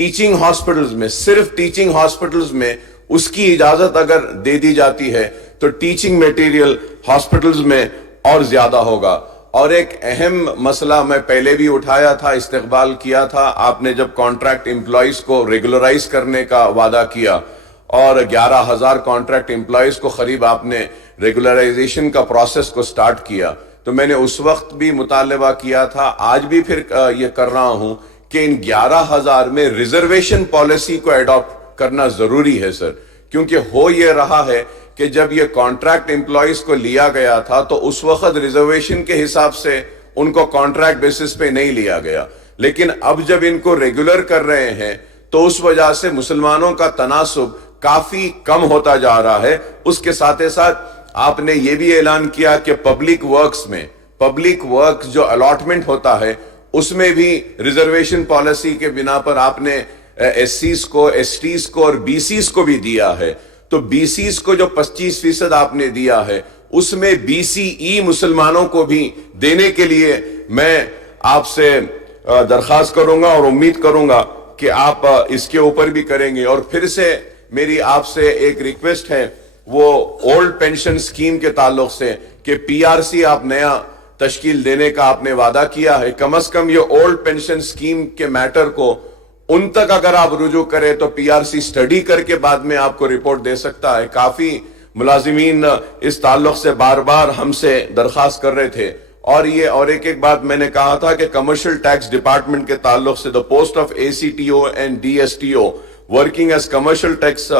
Teaching hospitals में, सिर्फ teaching hospitals में उसकी इजाजत अगर दे दी जाती है तो टीचिंग मटेरियल हॉस्पिटल्स में और ज्यादा होगा। और एक अहम मसला मैं पहले भी उठाया था, इस्तकबाल किया था, आपने जब कॉन्ट्रैक्ट एम्प्लॉयज को रेगुलराइज करने का वादा किया और 11,000 कॉन्ट्रैक्ट एम्प्लॉयज को करीब आपने रेगुलराइजेशन का प्रोसेस को स्टार्ट किया, तो मैंने उस वक्त भी मुतालबा किया था, आज भी फिर ये कर रहा हूं कि इन 11,000 में रिजर्वेशन पॉलिसी को एडॉप्ट करना जरूरी है सर। क्योंकि हो ये रहा है कि जब ये कॉन्ट्रैक्ट एम्प्लॉयज को लिया गया था तो उस वक्त रिजर्वेशन के हिसाब से उनको कॉन्ट्रैक्ट बेसिस पे नहीं लिया गया, लेकिन अब जब इनको रेगुलर कर रहे हैं तो उस वजह से मुसलमानों का तनासुब काफी कम होता जा रहा है। उसके साथ साथ आपने ये भी ऐलान किया कि पब्लिक वर्क्स में, पब्लिक वर्क जो अलॉटमेंट होता है उसमें भी रिजर्वेशन पॉलिसी के बिना पर आपने एससीज को, एसटीज को और बीसीज को भी दिया है। तो बीसीज को जो 25% आपने दिया है उसमें बीसीई मुसलमानों को भी देने के लिए मैं आपसे दरखास्त करूंगा और उम्मीद करूंगा कि आप इसके ऊपर भी करेंगे। और फिर से मेरी आपसे एक रिक्वेस्ट है, वो ओल्ड पेंशन स्कीम के ताल्लुक से कि पीआरसी आप नया तश्कील देने का आपने वादा किया है, कम से कम ये ओल्ड पेंशन स्कीम के मैटर को उन तक अगर आप रुजू करें तो पीआरसी स्टडी करके बाद में आपको रिपोर्ट दे सकता है। काफी मुलाजिमीन इस ताल्लुक से बार बार हमसे दरखास्त कर रहे थे। और एक बात मैंने कहा था कि कमर्शियल टैक्स डिपार्टमेंट के ताल्लुक से the post of ACTO and DSTO working as commercial tax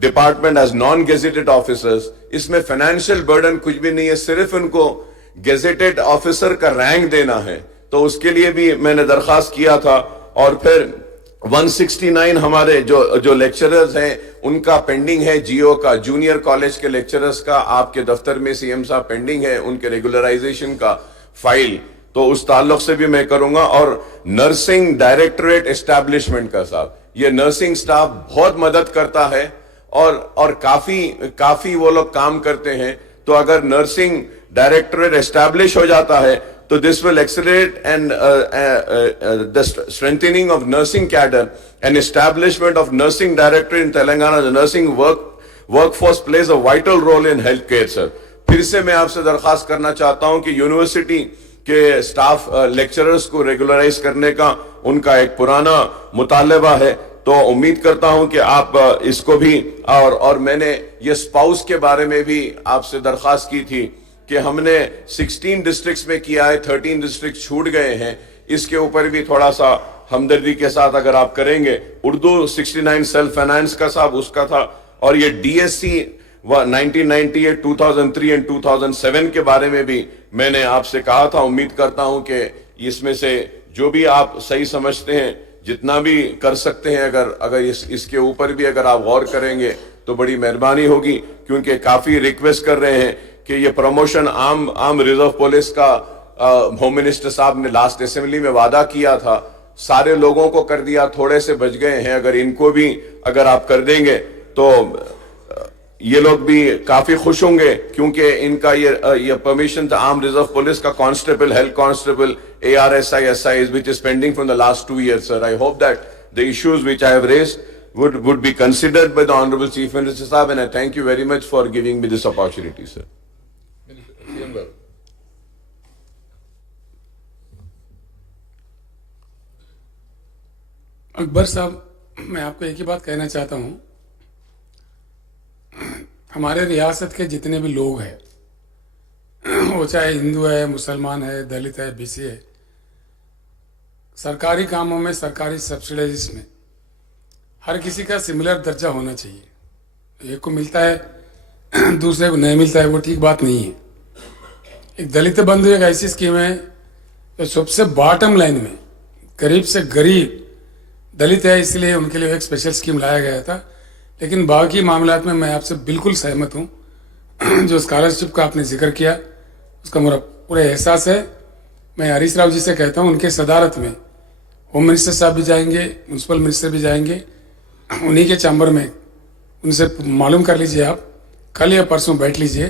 department as non gazetted officers, इसमें फाइनेंशियल बर्डन कुछ भी नहीं है, सिर्फ उनको गेजेटेड ऑफिसर का रैंक देना है। तो उसके लिए भी मैंने दरखास्त किया था। और फिर 169 हमारे जो लेक्चरर्स हैं उनका पेंडिंग है, जीओ का, जूनियर कॉलेज के लेक्चरर्स का आपके दफ्तर में सीएम साहब पेंडिंग है, उनके रेगुलराइजेशन का फाइल, तो उस ताल्लुक से भी मैं करूंगा। और नर्सिंग डायरेक्टरेट एस्टैब्लिशमेंट का साहब, ये नर्सिंग स्टाफ बहुत मदद करता है और काफी वो लोग काम करते हैं। तो अगर नर्सिंग डायरेक्टरेट एस्टैब्लिश हो जाता है तो this will accelerate and the strengthening of nursing cadre and establishment of nursing directorate in Telangana. The nursing workforce plays a vital role in healthcare, sir. फिर से मैं आपसे दरखास्त करना चाहता हूं कि यूनिवर्सिटी के स्टाफ लेक्चरर्स को रेगुलराइज करने का उनका एक पुराना मुतालबा है, तो उम्मीद करता हूं कि आप इसको भी और मैंने ये स्पाउस के बारे में भी आपसे दरखास्त की थी कि हमने 16 डिस्ट्रिक्ट्स में किया है, 13 डिस्ट्रिक्ट छूट गए हैं, इसके ऊपर भी थोड़ा सा हमदर्दी के साथ अगर आप करेंगे। उर्दू 69 सेल्फ फाइनेंस का साहब उसका था, और ये डीएससी 1998, 2003 एंड 2007 के बारे में भी मैंने आपसे कहा था। उम्मीद करता हूं कि इसमें से जो भी आप सही समझते हैं, जितना भी कर सकते हैं, अगर इसके ऊपर भी अगर आप गौर करेंगे तो बड़ी मेहरबानी होगी, क्योंकि काफी रिक्वेस्ट कर रहे हैं कि ये प्रमोशन आम रिजर्व पुलिस का होम मिनिस्टर साहब ने लास्ट असेंबली में वादा किया था, सारे लोगों को कर दिया, थोड़े से बच गए हैं। अगर इनको भी अगर आप कर देंगे तो ये लोग भी काफी खुश होंगे, क्योंकि इनका ये परमिशन था आर्म रिजर्व पुलिस का constable, health constable, ARSI, SI, which is pending from the last 2 years, sir. I hope that the issues which I have raised would be considered by the Honorable Chief Minister Sahab, and I thank you very much for giving me this opportunity, sir. Akbar साहब, मैं आपको एक ही बात कहना चाहता हूँ, हमारे रियासत के जितने भी लोग हैं, वो चाहे हिंदू है, मुसलमान है, दलित है, BC है, सरकारी कामों में, सरकारी सब्सिडाइज में हर किसी का सिमिलर दर्जा होना चाहिए। एक को मिलता है दूसरे को नहीं मिलता है, वो ठीक बात नहीं है। एक दलित बंधु एक ऐसी स्कीम है जो सबसे बॉटम लाइन में गरीब से गरीब दलित है, इसलिए उनके लिए एक स्पेशल स्कीम लाया गया था। लेकिन बाकी मामलात में मैं आपसे बिल्कुल सहमत हूँ। जो स्कॉलरशिप का आपने जिक्र किया उसका मेरा पूरा एहसास है। मैं हरीश राव जी से कहता हूँ, उनके सदारत में होम मिनिस्टर साहब भी जाएंगे, म्यूनसिपल मिनिस्टर भी जाएंगे, उन्हीं के चैम्बर में उनसे मालूम कर लीजिए, आप कल या परसों बैठ लीजिए,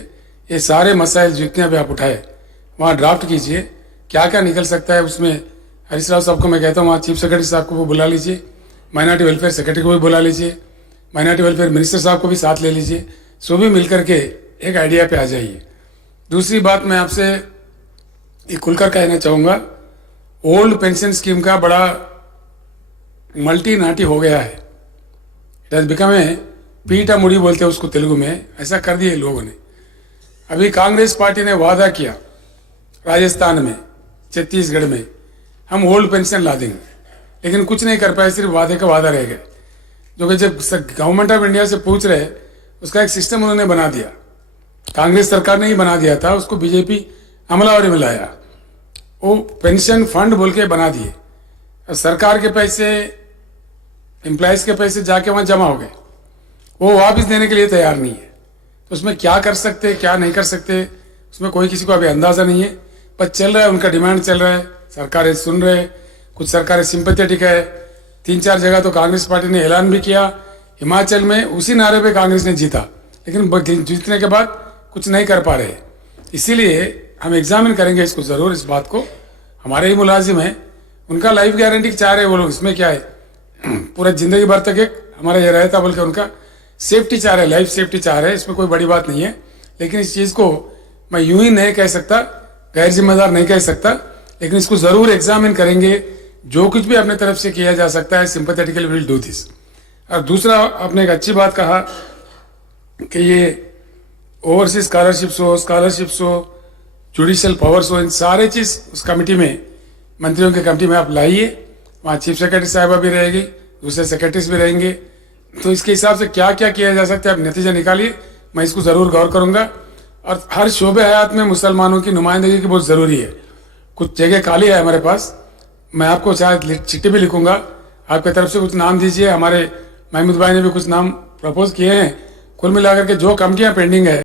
ये सारे मसाइल जितने भी आप उठाए वहाँ ड्राफ्ट कीजिए, क्या क्या निकल सकता है उसमें। हरीश राव साहब को मैं कहता हूँ वहाँ चीफ सेक्रेटरी साहब को वो बुला लीजिए, माइनॉरिटी वेलफेयर सेक्रेटरी को भी बुला लीजिए, माइनॉरिटी वेलफेयर मिनिस्टर साहब को भी साथ ले लीजिए, सभी मिल करके एक आइडिया पे आ जाइए। दूसरी बात मैं आपसे ये खुलकर कहना चाहूँगा, ओल्ड पेंशन स्कीम का बड़ा मल्टी नाटी हो गया है। इट हैज बिकम ए पीटा मुड़ी बोलते हैं उसको तेलुगु में, ऐसा कर दिए लोगों ने। अभी कांग्रेस पार्टी ने वादा किया राजस्थान में, छत्तीसगढ़ में हम ओल्ड पेंशन ला देंगे, लेकिन कुछ नहीं कर पाए, सिर्फ वादे का वादा रह गए। जो कि जब गवर्नमेंट ऑफ इंडिया से पूछ रहे, उसका एक सिस्टम उन्होंने बना दिया। कांग्रेस सरकार ने ही बना दिया था, उसको बीजेपी अमलावरी में लाया, वो पेंशन फंड बोल के बना दिए। और सरकार के पैसे, एम्प्लॉयज के पैसे जाके वहां जमा हो गए, वो वापस देने के लिए तैयार नहीं है। तो उसमें क्या कर सकते क्या नहीं कर सकते, उसमें कोई किसी को अभी अंदाजा नहीं है। पर चल रहा है, उनका डिमांड चल रहा है, सरकारें सुन रहे, कुछ सरकारें सिंपैथेटिक है। 3-4 जगह तो कांग्रेस पार्टी ने ऐलान भी किया। हिमाचल में उसी नारे पे कांग्रेस ने जीता, लेकिन जीतने के बाद कुछ नहीं कर पा रहे। इसीलिए हम एग्जामिन करेंगे इसको जरूर, इस बात को। हमारे ही मुलाजिम है, उनका लाइफ गारंटी चाह रहे वो लोग, इसमें क्या है, पूरा जिंदगी भर तक एक हमारा ये रहता बोल के उनका सेफ्टी चाह रहे, लाइफ सेफ्टी चाह रहे, इसमें कोई बड़ी बात नहीं है। लेकिन इस चीज को मैं यूं ही नहीं कह सकता, गैर जिम्मेदार नहीं कह सकता, लेकिन इसको जरूर एग्जामिन करेंगे। जो कुछ भी अपने तरफ से किया जा सकता है, सिंपैथेटिकली विल डू दिस। और दूसरा, आपने एक अच्छी बात कहा कि ये ओवरसीज स्कॉलरशिप्स हो, जुडिशियल पावर्स हो, इन सारे चीज उस कमेटी में, मंत्रियों की कमेटी में आप लाइए। वहाँ चीफ सेक्रेटरी साहिबा भी रहेगी, दूसरे सेक्रेटरीज भी रहेंगे। तो इसके हिसाब से क्या क्या किया जा सकता है, आप नतीजा निकालिए, मैं इसको जरूर गौर करूंगा। और हर शोबे हयात में मुसलमानों की नुमाइंदगी की बहुत जरूरी है। कुछ जगह खाली है हमारे पास, मैं आपको शायद चिट्ठी भी लिखूंगा, आपके तरफ से कुछ नाम दीजिए। हमारे महमूद भाई ने भी कुछ नाम प्रपोज किए हैं। कुल मिलाकर के जो कमिटियां पेंडिंग है